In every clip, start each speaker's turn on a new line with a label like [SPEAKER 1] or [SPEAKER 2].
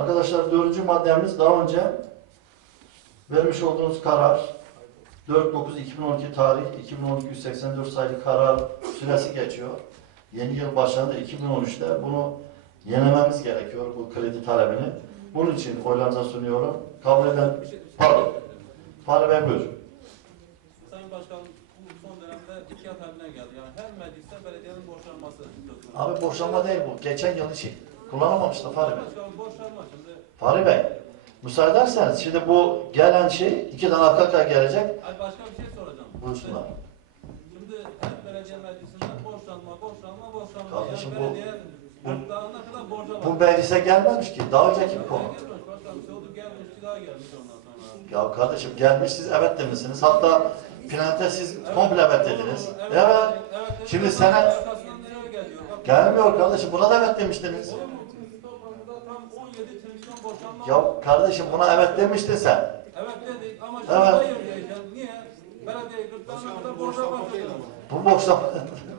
[SPEAKER 1] Arkadaşlar dördüncü maddemiz daha önce vermiş olduğunuz karar 4.9.2012 tarih 2012-184 sayılı karar süresi geçiyor. Yeni yıl başlandı 2013'te. Bunu yenememiz gerekiyor bu kredi talebini. Bunun için oylarınıza sunuyorum. Kabul eden,
[SPEAKER 2] şey,
[SPEAKER 1] pardon. Fahri Bey buyur.
[SPEAKER 2] Sayın Başkanım bu son dönemde iki haline geldi. Yani her mecliste belediyenin konusu.
[SPEAKER 1] Abi boşanma değil bu. Geçen yıl için. Kullanamamıştı Fahri Bey. Fahri Bey, müsaade ederseniz şimdi bu gelen şey iki tane arka arkaya gelecek.
[SPEAKER 2] Ay başka bir şey soracağım.
[SPEAKER 1] Buyursunlar.
[SPEAKER 2] Şimdi her belediye meclisinde borçlanma, borçlanma, borçlanma.
[SPEAKER 1] Kardeşim
[SPEAKER 2] yani
[SPEAKER 1] bu-
[SPEAKER 2] belediye
[SPEAKER 1] bu-. Bu meclise gelmemiş ki. Daha önceki bir konu. Ya kardeşim gelmiş siz evet demişsiniz. Hatta Plante siz komple evet dediniz.
[SPEAKER 2] Evet.
[SPEAKER 1] Evet.
[SPEAKER 2] evet
[SPEAKER 1] Şimdi
[SPEAKER 2] evet,
[SPEAKER 1] sene- Gelmiyor kardeşim. Buna da evet demiştiniz.
[SPEAKER 2] Olur mu? İstanbul'da tam 17 trilyon borçlanma var.
[SPEAKER 1] Ya kardeşim buna evet demiştin sen.
[SPEAKER 2] Evet dedik ama
[SPEAKER 1] Evet.
[SPEAKER 2] şimdi hayır diyeceğim. Niye? Belediye gırtlağına kadar borca batırdı.
[SPEAKER 1] Bu boşlama.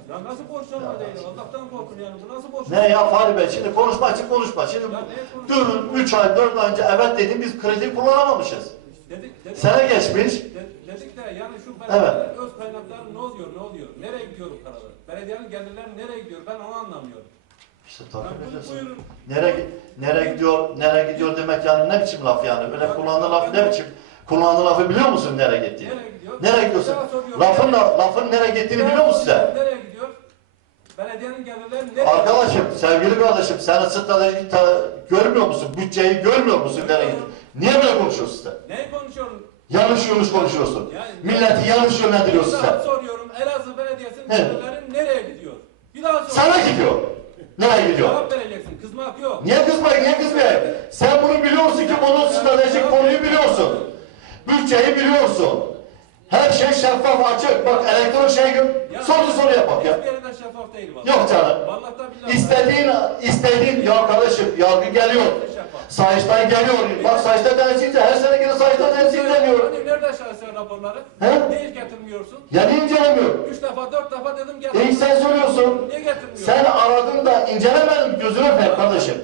[SPEAKER 2] Ya nasıl borçlanma değil? Allah'tan korkun yani. Bu nasıl borçlanma?
[SPEAKER 1] ne ya Fahri Bey şimdi konuşma açık konuşma. Şimdi
[SPEAKER 2] Ya neye konuşuyorsun?
[SPEAKER 1] durun 3 ay 4 ay önce evet dedim biz kredi kullanamamışız.
[SPEAKER 2] Dedik, dedik,
[SPEAKER 1] Sene geçmiş.
[SPEAKER 2] de- dedik de yani şu belediyelerin öz kaynakları ne oluyor, ne oluyor? Nereye gidiyor bu paralar? Belediyenin gelirleri nereye gidiyor? Ben onu anlamıyorum.
[SPEAKER 1] İşte takip ediyorsun. Nereye, nereye gidiyor, nereye gidiyor demek yani ne biçim laf yani? Öyle kullandığı laf ne biçim? Kullandığı lafı biliyor musun nereye gittiğini?
[SPEAKER 2] Nereye gidiyor?
[SPEAKER 1] Nereye gidiyorsun? Lafın, lafın nereye gittiğini biliyor musun sen?
[SPEAKER 2] Nereye gidiyor? Belediyenin gelirleri nereye
[SPEAKER 1] Arkadaşım, sevgili kardeşim sen ta- görmüyor musun? Bütçeyi görmüyor musun nereye gidiyor? Niye böyle konuşuyorsun sen?
[SPEAKER 2] Neyi konuşuyorum?
[SPEAKER 1] Yanlış yanlış konuşuyorsun.
[SPEAKER 2] Yani-
[SPEAKER 1] Milleti yanlış yönlendiriyorsun sen.
[SPEAKER 2] soruyorum. Elazığ Belediyesi'nin
[SPEAKER 1] He.
[SPEAKER 2] gelirleri nereye gidiyor? Bir daha soruyorum.
[SPEAKER 1] Sana gidiyor. Nereye gidiyor?
[SPEAKER 2] Cevap vereceksin. Kızmak yok.
[SPEAKER 1] Niye kızmayın, niye kızmayın? Sen bunu biliyorsun ki bunun stratejik konuyu biliyorsun. Bütçeyi biliyorsun. Her şey şeffaf, açık. Bak elektron şey gibi. Soru soruya bak ya.
[SPEAKER 2] Hiçbir yerden şeffaf değil vallahi.
[SPEAKER 1] Yok canım.
[SPEAKER 2] Vallahi billahi.
[SPEAKER 1] İstediğin, istediğin, ya kardeşim yargı geliyor. Sayıştay geliyor. Bak Sayıştay denetçince her sene yine Sayıştay denetçinleniyor.
[SPEAKER 2] Hani nerede şahsen raporları?
[SPEAKER 1] He?
[SPEAKER 2] Niye getirmiyorsun?
[SPEAKER 1] Ya niye incelemiyor?
[SPEAKER 2] Üç defa, dört defa dedim getir.
[SPEAKER 1] E sen soruyorsun.
[SPEAKER 2] Niye getirmiyorsun?
[SPEAKER 1] Sen aradın da incelemedin gözüne pek kardeşim.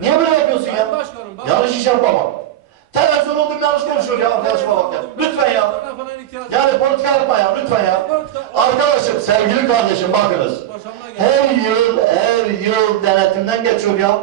[SPEAKER 1] Niye böyle yapıyorsun ya?
[SPEAKER 2] Başkanım, bak-
[SPEAKER 1] Yanlış iş yapmama. Televizyon oldum yanlış konuşuyor ya arkadaşıma bak ya. Lütfen ya. Yani politika yapma ya lütfen ya. Arkadaşım, sevgili kardeşim bakınız. Her yıl, her yıl denetimden geçiyor ya.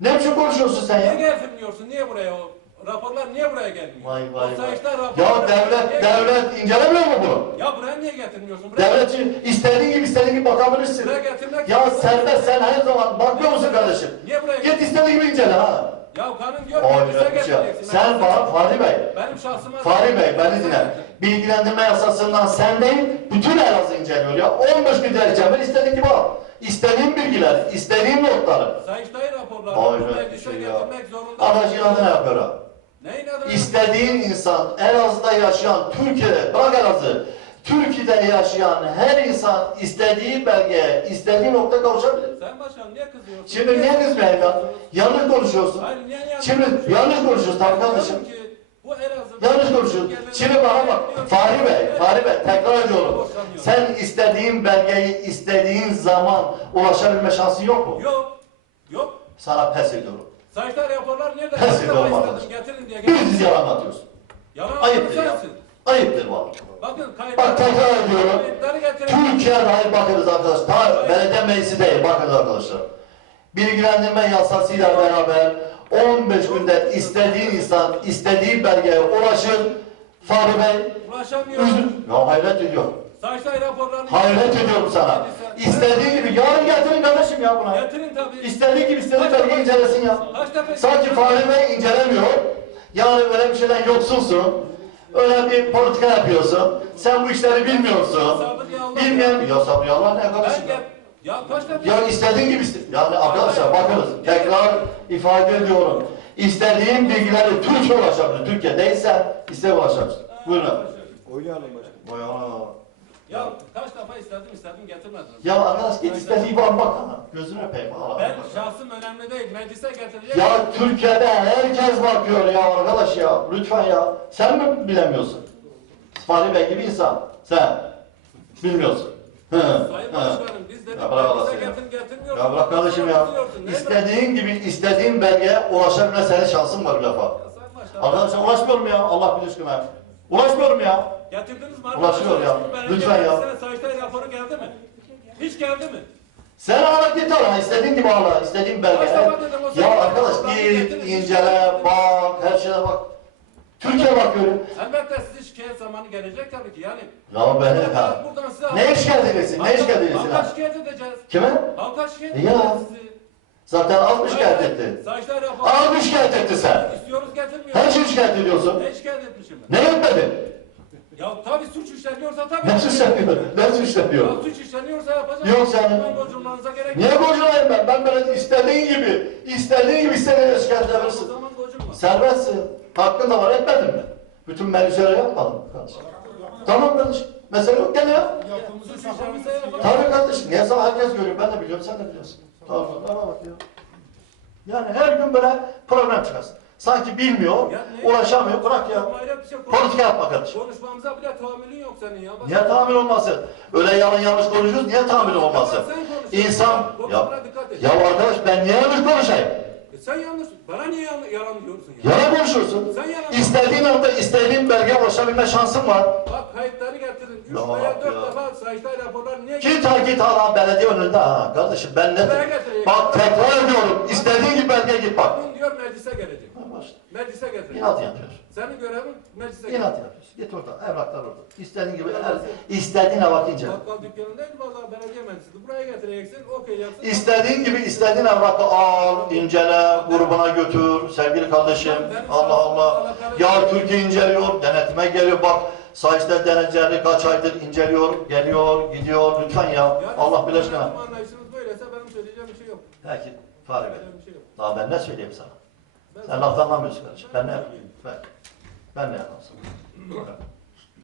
[SPEAKER 1] Ne biçim konuşuyorsun sen
[SPEAKER 2] Niye
[SPEAKER 1] ya?
[SPEAKER 2] getirmiyorsun? Niye buraya o raporlar niye buraya gelmiyor?
[SPEAKER 1] Vay
[SPEAKER 2] O
[SPEAKER 1] vay vay.
[SPEAKER 2] Sayıştay
[SPEAKER 1] Ya devlet,
[SPEAKER 2] niye-
[SPEAKER 1] devlet incelemiyor mu bunu?
[SPEAKER 2] Ya buraya niye getirmiyorsun? Buraya,
[SPEAKER 1] Devletçi istediğin gibi istediğin gibi bakabilirsin.
[SPEAKER 2] buraya getirmek
[SPEAKER 1] Ya serbest sen her zaman bakmıyor musun kardeşim?
[SPEAKER 2] Niye buraya
[SPEAKER 1] Git istediğin gibi incele ha.
[SPEAKER 2] Ya kanun diyor ki bize
[SPEAKER 1] şey.
[SPEAKER 2] getireceksin.
[SPEAKER 1] Sen bana Fahri Bey,
[SPEAKER 2] Benim şahsıma...
[SPEAKER 1] Fahri Bey beni dinle. Bilgilendirme yasasından sen değil, bütün Elazığ inceliyor ya. 15 gün dereceğim ben istediğin gibi al. İstediğin bilgiler, istediğin notları.
[SPEAKER 2] Sayıştay raporları bu meclise
[SPEAKER 1] şey
[SPEAKER 2] getirmek zorunda.
[SPEAKER 1] Anacığın adına yapıyor ha.
[SPEAKER 2] Neyin adına?
[SPEAKER 1] İstediğin insan, Elazığ'da yaşayan, Türkiye'de, bırak Elazığ, Türkiye'de yaşayan her insan istediği belgeye, istediği nokta kavuşabilir.
[SPEAKER 2] Sen başkan niye kızıyorsun?
[SPEAKER 1] Şimdi niye kızmayayım ya? Yanlış konuşuyorsun.
[SPEAKER 2] Hayır niye yanlış
[SPEAKER 1] Şimdi yanlış konuşuyorsun tabii kardeşim.
[SPEAKER 2] Ki.
[SPEAKER 1] Yanlış konuşuyorsun. Şimdi bana bak, Fahri Bey, Fahri Bey tekrar ediyorum. Sen istediğin belgeyi istediğin zaman ulaşabilme şansın yok mu?
[SPEAKER 2] Yok. Yok.
[SPEAKER 1] Sana pes ediyorum.
[SPEAKER 2] Sayıştay raporlar nerede?
[SPEAKER 1] Pes ediyorum arkadaş.
[SPEAKER 2] Getirin diye
[SPEAKER 1] dizi yalan atıyorsun.
[SPEAKER 2] Yalan
[SPEAKER 1] Ayıptır ya. Ayıptır valla.
[SPEAKER 2] Bakın kayıtları...
[SPEAKER 1] Bak tekrar ediyorum.
[SPEAKER 2] Kayıtları getirin.
[SPEAKER 1] Türkiye dair bakınız arkadaşlar. Belediye meclisi değil bakınız arkadaşlar. Bilgilendirme yasasıyla beraber 15 günde istediğin insan istediği belgeye ulaşır. Fahri Bey
[SPEAKER 2] Ulaşamıyor.
[SPEAKER 1] üzüm. Ya hayret ediyorum.
[SPEAKER 2] Sayıştay raporlarını...
[SPEAKER 1] Hayret ediyorum sana. İstediğin gibi yarın getirin kardeşim ya buna.
[SPEAKER 2] Getirin tabii.
[SPEAKER 1] İstediği gibi istediği belgeyi incelesin ya.
[SPEAKER 2] Defa...
[SPEAKER 1] Sanki Fahri Bey incelemiyor. Yani öyle bir şeyden yoksulsun. Öyle bir politika yapıyorsun. Sen bu işleri bilmiyorsun.
[SPEAKER 2] Sabır ya Allah.
[SPEAKER 1] Bilmeyen ya sabır ya Allah ne
[SPEAKER 2] Ben
[SPEAKER 1] kardeşim ya.
[SPEAKER 2] gel... Ya kaç defa...
[SPEAKER 1] Ya istediğin gibi iste. Yani arkadaşlar bakınız tekrar ifade ediyorum. İstediğin bilgileri Türkiye ulaşabilir. Türkiye değilse iste ulaşabilir. Buyurun efendim.
[SPEAKER 3] Oynayalım başkanım.
[SPEAKER 1] Vay ana.
[SPEAKER 2] Ya kaç defa istedim istedim getirmedin.
[SPEAKER 1] Ya arkadaş git istediği var bak ana. Gözünü öpeyim. Allah
[SPEAKER 2] Ben şahsım önemli değil. Meclise getirecek.
[SPEAKER 1] Ya Türkiye'de herkes bakıyor ya arkadaş ya. Lütfen ya. Sen mi bilemiyorsun? Fahri Bey gibi insan. Sen. Bilmiyorsun. Hı,
[SPEAKER 2] Sayın
[SPEAKER 1] hı.
[SPEAKER 2] Dedik
[SPEAKER 1] Ya bırak
[SPEAKER 2] bize
[SPEAKER 1] Allah'ını ya.
[SPEAKER 2] getir getirmiyorsun.
[SPEAKER 1] Ya bırak kardeşim ya. İstediğin gibi istediğin belgeye ulaşabilme senin şansın var bir defa. Arkadaşlar ulaşmıyorum ya Allah bilir aşkına. Ulaşmıyorum ya.
[SPEAKER 2] Getirdiniz mi?
[SPEAKER 1] Ulaşıyor ya. Lütfen ya.
[SPEAKER 2] Sayıştay raporu geldi mi? Hiç geldi mi?
[SPEAKER 1] Sen ala git ala istediğin gibi ala istediğin belge.
[SPEAKER 2] Kaç defa dedim o
[SPEAKER 1] Ya arkadaş git incele bak her şeye bak. Türkiye bakıyorum.
[SPEAKER 2] Elbette size şikayet zamanı gelecek tabii ki yani.
[SPEAKER 1] Ya beni
[SPEAKER 2] Buradan-
[SPEAKER 1] ha.
[SPEAKER 2] Buradan size
[SPEAKER 1] Ne şikayet edeceksin? Ne şikayet edeceksin
[SPEAKER 2] Halka
[SPEAKER 1] ha?
[SPEAKER 2] şikayet edeceğiz.
[SPEAKER 1] Kime?
[SPEAKER 2] Halka şikayet
[SPEAKER 1] Ya.
[SPEAKER 2] edeceğiz sizi.
[SPEAKER 1] Zaten az mı şikayet etti? Az mı şikayet etti sen?
[SPEAKER 2] İstiyoruz getirmiyoruz.
[SPEAKER 1] Her şeyi şikayet ediyorsun.
[SPEAKER 2] Ne şikayet etmişim ben?
[SPEAKER 1] Ne etmedin?
[SPEAKER 2] Ya tabii suç işleniyorsa tabii.
[SPEAKER 1] Ne suçlanıyor? Ne suçlanıyor?
[SPEAKER 2] Ya suç işleniyorsa yapacağız.
[SPEAKER 1] Yok canım.
[SPEAKER 2] Ben gocunmanıza gerek
[SPEAKER 1] Niye boculayım ben? Ben böyle istediğin gibi, istediğin gibi istediğin şikayet
[SPEAKER 2] O
[SPEAKER 1] edebilirsin.
[SPEAKER 2] zaman gocunma.
[SPEAKER 1] Serbestsin. Hakkın da var etmedin mi? Bütün menüsleri yapmadın mı kardeşim? Tamam kardeşim. Mesele yok gene ya. Tabii kardeşim. Niye sana herkes görüyor? Ben de biliyorum, sen de biliyorsun. Tamam, tamam bak ya. Yani her gün böyle problem çıkarsın. Sanki bilmiyor,
[SPEAKER 2] Ya
[SPEAKER 1] ulaşamıyor. Bırak ya.
[SPEAKER 2] Şey
[SPEAKER 1] Politika yapma kardeşim.
[SPEAKER 2] Konuşmamıza bile tahammülün yok senin ya. Bak-
[SPEAKER 1] Niye tahammül olmasın? Öyle yalan yanlış konuşuyoruz, niye tahammül olmasın? İnsan, ya, ya arkadaş ben niye?
[SPEAKER 2] E sen yanlış. Bana niye yalan, yalan diyorsun ya?
[SPEAKER 1] Yalan konuşuyorsun.
[SPEAKER 2] Sen yalan.
[SPEAKER 1] İstediğin anda istediğin belgeye ulaşabilme şansın var.
[SPEAKER 2] Bak kayıtları getirin. Üç
[SPEAKER 1] Ya
[SPEAKER 2] veya
[SPEAKER 1] bak
[SPEAKER 2] dört
[SPEAKER 1] ya.
[SPEAKER 2] defa Sayıştay raporları niye
[SPEAKER 1] Git ha git hala belediye önünde ha. Kardeşim ben ne... Bak tekrar ediyorum. İstediğin gibi belgeye git bak.
[SPEAKER 2] Bunun diyor meclise gelecek.
[SPEAKER 1] Ha, başla.
[SPEAKER 2] Meclise getir.
[SPEAKER 1] İnat yapıyor.
[SPEAKER 2] Senin görevin meclise
[SPEAKER 1] İnat
[SPEAKER 2] getir.
[SPEAKER 1] yapıyorsun. Git orada. Evraklar orada. İstediğin gibi her, istediğine bakınca.
[SPEAKER 2] Bakkal dükkanındaydı vallahi belediye meclisiydi. Buraya getireceksin, okuyacaksın.
[SPEAKER 1] İstediğin gibi istediğin evrakı al, incele, grubuna götür sevgili kardeşim. Allah Allah. Ya Türkiye inceliyor, denetime geliyor bak. Sayıştay denetçileri kaç aydır inceliyor, geliyor, gidiyor. Lütfen ya.
[SPEAKER 2] Yani
[SPEAKER 1] Allah bilir
[SPEAKER 2] anlayışınız böyleyse benim söyleyeceğim bir şey yok.
[SPEAKER 1] Peki, Fahri Bey.
[SPEAKER 2] Şey.
[SPEAKER 1] Daha ben ne söyleyeyim sana? Sen laftan anlamıyorsun kardeşim. Ben ne yapayım? Ben, ben ne yapayım?